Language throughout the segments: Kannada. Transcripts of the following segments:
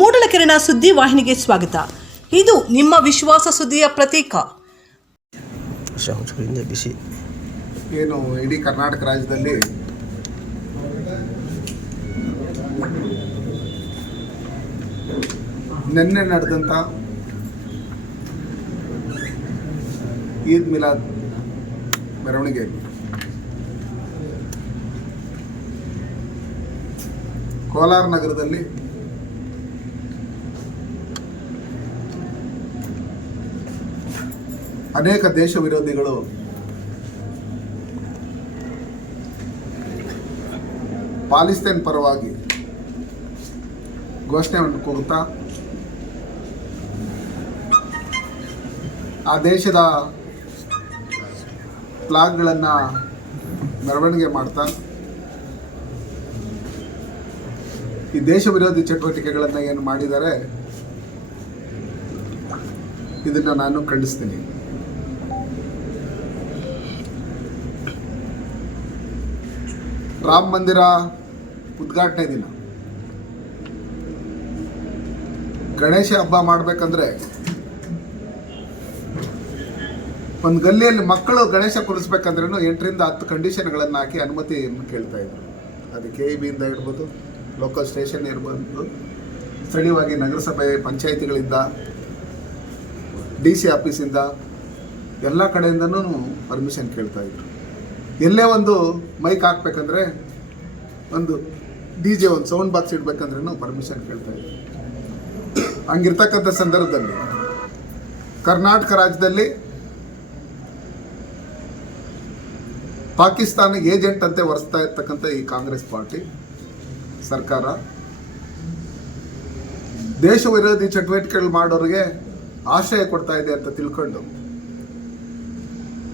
ಮೂಡಲಕೆರೆನ ಸುದ್ದಿ ವಾಹಿನಿಗೆ ಸ್ವಾಗತ. ಇದು ನಿಮ್ಮ ವಿಶ್ವಾಸ ಸುದ್ದಿಯ ಪ್ರತೀಕ. ಬಿಸಿ ಏನು ಇಡೀ ಕರ್ನಾಟಕ ರಾಜ್ಯದಲ್ಲಿ ನಿನ್ನೆ ನಡೆದಂಥ ಈದ್ ಮಿಲಾದ್ ಮೆರವಣಿಗೆಯಲ್ಲಿ ಕೋಲಾರ ನಗರದಲ್ಲಿ ಅನೇಕ ದೇಶ ವಿರೋಧಿಗಳು ಪಾಲಿಸ್ತೇನ್ ಪರವಾಗಿ ಘೋಷಣೆಯನ್ನು ಕೂಗುತ್ತಾ, ಆ ದೇಶದ ಫ್ಲಾಗ್ಗಳನ್ನು ಮೆರವಣಿಗೆ ಮಾಡ್ತಾ, ಈ ದೇಶ ವಿರೋಧಿ ಚಟುವಟಿಕೆಗಳನ್ನು ಏನು ಮಾಡಿದ್ದಾರೆ, ಇದನ್ನು ನಾನು ಖಂಡಿಸ್ತೀನಿ. ರಾಮ ಮಂದಿರ ಉದ್ಘಾಟನೆ ದಿನ. ಗಣೇಶ ಹಬ್ಬ ಮಾಡಬೇಕಂದ್ರೆ ಒಂದು ಗಲ್ಲಿಯಲ್ಲಿ ಮಕ್ಕಳು ಗಣೇಶ ಕುರಿಸ್ಬೇಕಂದ್ರೂ ಎಂಟರಿಂದ ಹತ್ತು ಕಂಡೀಷನ್ಗಳನ್ನು ಹಾಕಿ ಅನುಮತಿಯನ್ನು ಕೇಳ್ತಾ ಇದ್ರು. ಅದು ಕೆ ಇ ಬಿಯಿಂದ ಇರ್ಬೋದು ಲೋಕಲ್ ಸ್ಟೇಷನ್ ಇರ್ಬೋದು, ಸ್ಥಳೀಯವಾಗಿ ನಗರಸಭೆ ಪಂಚಾಯಿತಿಗಳಿಂದ ಡಿ ಸಿ ಆಫೀಸಿಂದ ಎಲ್ಲ ಕಡೆಯಿಂದನೂ ಪರ್ಮಿಷನ್ ಕೇಳ್ತಾ ಇದ್ರು. ಎಲ್ಲೇ ಒಂದು ಮೈಕ್ ಹಾಕ್ಬೇಕಂದ್ರೆ ಒಂದು ಡಿ ಜೆ ಒಂದು ಸೌಂಡ್ ಬಾಕ್ಸ್ ಇಡ್ಬೇಕಂದ್ರೂ ಪರ್ಮಿಷನ್ ಕೇಳ್ತಾ ಇದ್ದೀವಿ. ಹಂಗಿರ್ತಕ್ಕಂಥ ಸಂದರ್ಭದಲ್ಲಿ ಕರ್ನಾಟಕ ರಾಜ್ಯದಲ್ಲಿ ಪಾಕಿಸ್ತಾನ ಏಜೆಂಟ್ ಅಂತೆ ಒರೆಸ್ತಾ ಇರ್ತಕ್ಕಂಥ ಈ ಕಾಂಗ್ರೆಸ್ ಪಾರ್ಟಿ ಸರ್ಕಾರ, ದೇಶ ವಿರೋಧಿ ಚಟುವಟಿಕೆಗಳು ಮಾಡೋರಿಗೆ ಆಶ್ರಯ ಕೊಡ್ತಾ ಇದೆ ಅಂತ ತಿಳ್ಕೊಂಡು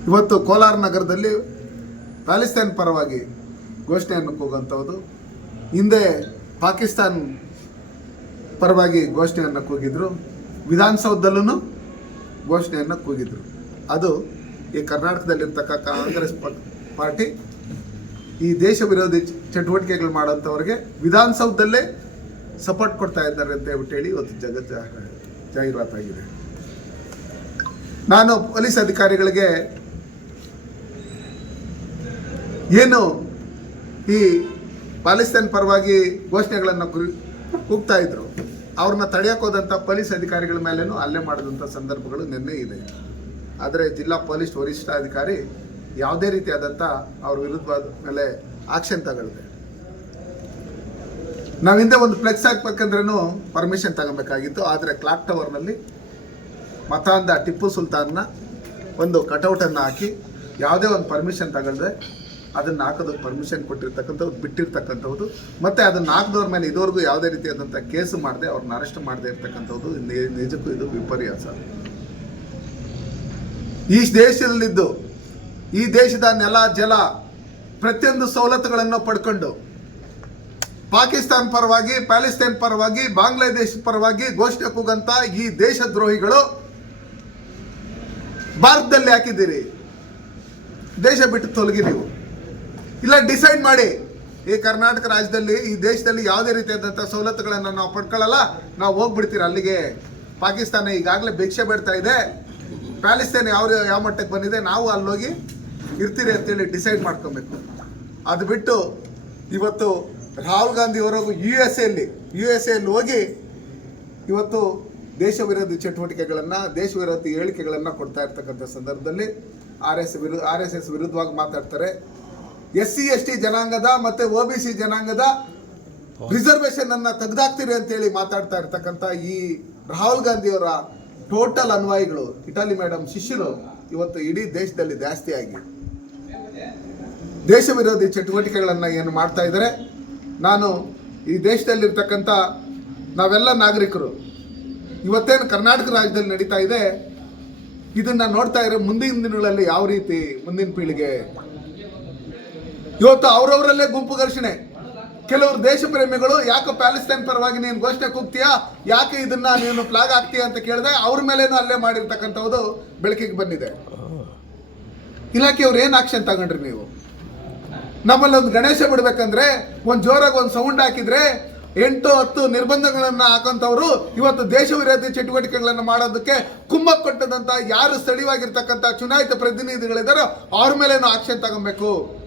ಇವತ್ತು ಕೋಲಾರ ನಗರದಲ್ಲಿ ಪ್ಯಾಲೆಸ್ತೈನ್ ಪರವಾಗಿ ಘೋಷಣೆಯನ್ನು ಕೂಗುವಂಥದ್ದು ಹಿಂದೆ ಪಾಕಿಸ್ತಾನ್ ಪರವಾಗಿ ಘೋಷಣೆಯನ್ನು ಕೂಗಿದ್ರು. ವಿಧಾನಸೌಧದಲ್ಲೂ ಘೋಷಣೆಯನ್ನು ಕೂಗಿದ್ರು. ಅದು ಈ ಕರ್ನಾಟಕದಲ್ಲಿರ್ತಕ್ಕ ಕಾಂಗ್ರೆಸ್ ಪಾರ್ಟಿ ಈ ದೇಶ ವಿರೋಧಿ ಚಟುವಟಿಕೆಗಳು ಮಾಡುವಂಥವ್ರಿಗೆ ವಿಧಾನಸೌಧದಲ್ಲೇ ಸಪೋರ್ಟ್ ಕೊಡ್ತಾ ಇದ್ದಾರೆ ಅಂತ ಹೇಳ್ಬಿಟ್ಟು ಹೇಳಿ ಇವತ್ತು ಜಗತ್ ಜಾಹೀರಾತಾಗಿದೆ. ನಾನು ಪೊಲೀಸ್ ಅಧಿಕಾರಿಗಳಿಗೆ ಏನು ಈ ಪಾಲಿಸ್ತಾನ್ ಪರವಾಗಿ ಘೋಷಣೆಗಳನ್ನು ಕುರಿ ಕೂಗ್ತಾ ಇದ್ರು. ಅವ್ರನ್ನ ತಡೆಯೋಕ್ಕೋದಂಥ ಪೊಲೀಸ್ ಅಧಿಕಾರಿಗಳ ಮೇಲೇನೂ ಹಲ್ಲೆ ಮಾಡಿದಂಥ ಸಂದರ್ಭಗಳು ನಿನ್ನೆ ಇದೆ. ಆದರೆ ಜಿಲ್ಲಾ ಪೊಲೀಸ್ ವರಿಷ್ಠಾಧಿಕಾರಿ ಯಾವುದೇ ರೀತಿಯಾದಂಥ ಅವ್ರ ವಿರುದ್ಧವಾದ ಮೇಲೆ ಆಕ್ಷನ್ ತಗೊಳ್ಳಿದೆ ನಾವು ಹಿಂದೆ ಒಂದು ಫ್ಲೆಕ್ಸ್ ಹಾಕ್ಬೇಕಂದ್ರೂ ಪರ್ಮಿಷನ್ ತಗೊಬೇಕಾಗಿತ್ತು. ಆದರೆ ಕ್ಲಾಕ್ ಟವರ್ನಲ್ಲಿ ಮತಾಂಧ ಟಿಪ್ಪು ಸುಲ್ತಾನ್ನ ಒಂದು ಕಟೌಟನ್ನು ಹಾಕಿ ಯಾವುದೇ ಒಂದು ಪರ್ಮಿಷನ್ ತಗೊಳ್ದೆ ಅದನ್ನು ಹಾಕೋದಕ್ಕೆ ಪರ್ಮಿಷನ್ ಕೊಟ್ಟಿರ್ತಕ್ಕಂಥವ್ರು, ಬಿಟ್ಟಿರ್ತಕ್ಕಂಥವ್ರು. ಮತ್ತು ಅದನ್ನು ಹಾಕಿದವ್ರ ಮೇಲೆ ಇದುವರೆಗೂ ಯಾವುದೇ ರೀತಿಯಾದಂಥ ಕೇಸು ಮಾಡದೆ ಅವ್ರನ್ನ ಅರೆಸ್ಟ್ ಮಾಡದೆ ಇರ್ತಕ್ಕಂಥದ್ದು ನಿಜಕ್ಕೂ ಇದು ವಿಪರ್ಯಾಸ. ಈ ದೇಶದಲ್ಲಿದ್ದು, ಈ ದೇಶದ ನೆಲ, ಜಲ, ಪ್ರತಿಯೊಂದು ಸವಲತ್ತುಗಳನ್ನು ಪಡ್ಕೊಂಡು, ಪಾಕಿಸ್ತಾನ್ ಪರವಾಗಿ, ಪ್ಯಾಲೆಸ್ತೈನ್ ಪರವಾಗಿ, ಬಾಂಗ್ಲಾದೇಶ ಪರವಾಗಿ ಘೋಷಣೆ ಕೂಗಂತ ಈ ದೇಶದ್ರೋಹಿಗಳು ಭಾರತದಲ್ಲಿ ಹಾಕಿದ್ದೀರಿ. ದೇಶ ಬಿಟ್ಟು ತೊಲಗಿ ನೀವು. ಇಲ್ಲ ಡಿಸೈಡ್ ಮಾಡಿ. ಈ ಕರ್ನಾಟಕ ರಾಜ್ಯದಲ್ಲಿ, ಈ ದೇಶದಲ್ಲಿ ಯಾವುದೇ ರೀತಿಯಾದಂಥ ಸವಲತ್ತುಗಳನ್ನು ನಾವು ಪಡ್ಕೊಳ್ಳಲ್ಲ, ನಾವು ಹೋಗ್ಬಿಡ್ತೀರ ಅಲ್ಲಿಗೆ. ಪಾಕಿಸ್ತಾನ ಈಗಾಗಲೇ ಭಿಕ್ಷೆ ಬೇಡ್ತಾ ಇದೆ. ಪ್ಯಾಲಿಸ್ತೇನೆ ಯಾವ ಯಾವ ಮಟ್ಟಕ್ಕೆ ಬಂದಿದೆ, ನಾವು ಅಲ್ಲೋಗಿ ಇರ್ತೀರಿ ಅಂತೇಳಿ ಡಿಸೈಡ್ ಮಾಡ್ಕೊಬೇಕು. ಅದು ಬಿಟ್ಟು ಇವತ್ತು ರಾಹುಲ್ ಗಾಂಧಿ ಅವರಿಗೂ ಯು ಎಸ್ ಎಲ್ಲಿ ಯು ಎಸ್ ಎಲ್ಲಿ ಹೋಗಿ ಇವತ್ತು ದೇಶ ವಿರೋಧಿ ಚಟುವಟಿಕೆಗಳನ್ನು, ದೇಶ ವಿರೋಧಿ ಹೇಳಿಕೆಗಳನ್ನು ಕೊಡ್ತಾ ಇರ್ತಕ್ಕಂಥ ಸಂದರ್ಭದಲ್ಲಿ ಆರ್ ಎಸ್ ವಿರು ಆರ್ ಎಸ್ ಎಸ್ ವಿರುದ್ಧವಾಗಿ ಮಾತಾಡ್ತಾರೆ. ಎಸ್ ಸಿ ಎಸ್ ಟಿ ಜನಾಂಗದ ಮತ್ತು ಒ ಬಿ ಸಿ ಜನಾಂಗದ ರಿಸರ್ವೇಷನ್ ಅನ್ನ ತೆಗೆದಾಕ್ತೀರಿ ಅಂತೇಳಿ ಮಾತಾಡ್ತಾ ಇರ್ತಕ್ಕಂಥ ಈ ರಾಹುಲ್ ಗಾಂಧಿಯವರ ಟೋಟಲ್ ಅನ್ವಾಯಿಗಳು. ಇಟಾಲಿ ಮೇಡಮ್ ಶಿಷ್ಯರು ಇವತ್ತು ಇಡೀ ದೇಶದಲ್ಲಿ ಜಾಸ್ತಿ ಆಗಿ ದೇಶ ವಿರೋಧಿ ಚಟುವಟಿಕೆಗಳನ್ನು ಏನು ಮಾಡ್ತಾ ಇದ್ದಾರೆ. ನಾನು ಈ ದೇಶದಲ್ಲಿರ್ತಕ್ಕಂಥ ನಾವೆಲ್ಲ ನಾಗರಿಕರು. ಇವತ್ತೇನು ಕರ್ನಾಟಕ ರಾಜ್ಯದಲ್ಲಿ ನಡೀತಾ ಇದೆ. ಇದನ್ನ ನೋಡ್ತಾ ಇರೋ ಮುಂದಿನ ದಿನಗಳಲ್ಲಿ ಯಾವ ರೀತಿ ಮುಂದಿನ ಪೀಳಿಗೆ ಇವತ್ತು ಅವರವರಲ್ಲೇ ಗುಂಪು ಘರ್ಷಣೆ. ಕೆಲವರು ದೇಶ ಪ್ರೇಮಿಗಳು, ಯಾಕೆ ಪ್ಯಾಲೆಸ್ತೈನ್ ಪರವಾಗಿ ನೀನು ಘೋಷಣೆ ಕೂಗ್ತೀಯಾ? ಯಾಕೆ ಇದನ್ನ ನೀನು ಫ್ಲಾಗ್ ಹಾಕ್ತೀಯ? ಅಂತ ಕೇಳಿದೆ, ಅವ್ರ ಮೇಲೇನು ಅಲ್ಲೇ ಮಾಡಿರ್ತಕ್ಕಂಥದ್ದು ಬೆಳಕಿಗೆ ಬಂದಿದೆ. ಇಲಾಖೆಯವ್ರು ಏನು ಆಕ್ಷನ್ ತಗೊಂಡ್ರಿ ನೀವು? ನಮ್ಮಲ್ಲಿ ಒಂದು ಗಣೇಶ ಬಿಡ್ಬೇಕಂದ್ರೆ, ಒಂದು ಜೋರಾಗಿ ಒಂದು ಸೌಂಡ್ ಹಾಕಿದ್ರೆ, ಎಂಟು, ಹತ್ತು ನಿರ್ಬಂಧಗಳನ್ನ ಹಾಕಂತವ್ರು ಇವತ್ತು ದೇಶ ವಿರೋಧಿ ಚಟುವಟಿಕೆಗಳನ್ನ ಮಾಡೋದಕ್ಕೆ ಕುಂಭ ಕೊಟ್ಟದಂತ ಯಾರು ಸ್ಥಳೀಯವಾಗಿರ್ತಕ್ಕಂಥ ಚುನಾಯಿತ ಪ್ರತಿನಿಧಿಗಳಿದ್ದಾರೋ ಅವ್ರ ಮೇಲೇನು ಆಕ್ಷನ್ ತಗೊಬೇಕು.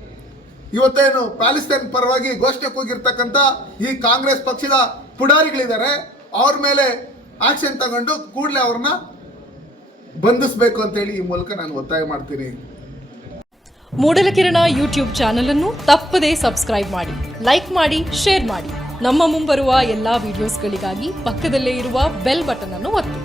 ಇವತ್ತೇನು ಪ್ಯಾಲಿಸ್ತೇನ್ ಪರವಾಗಿ ಘೋಷಣೆ ಕೂಗಿರ್ತಕ್ಕಂಥ ಈ ಕಾಂಗ್ರೆಸ್ ಪಕ್ಷದ ಪುಡಾರಿಗಳಿದ್ದಾರೆ, ಅವ್ರ ಮೇಲೆ ಆಕ್ಷನ್ ತಗೊಂಡು ಕೂಡಲೇ ಅವ್ರನ್ನ ಬಂಧಿಸಬೇಕು ಅಂತೇಳಿ ಈ ಮೂಲಕ ನಾನು ಒತ್ತಾಯ ಮಾಡ್ತೀನಿ. ಮೂಡಲಕಿರಣ ಯೂಟ್ಯೂಬ್ ಚಾನಲ್ ಅನ್ನು ತಪ್ಪದೇ ಸಬ್ಸ್ಕ್ರೈಬ್ ಮಾಡಿ, ಲೈಕ್ ಮಾಡಿ, ಶೇರ್ ಮಾಡಿ. ನಮ್ಮ ಮುಂಬರುವ ಎಲ್ಲಾ ವಿಡಿಯೋಸ್ಗಳಿಗಾಗಿ ಪಕ್ಕದಲ್ಲೇ ಇರುವ ಬೆಲ್ ಬಟನ್ ಅನ್ನು ಒತ್ತಿ.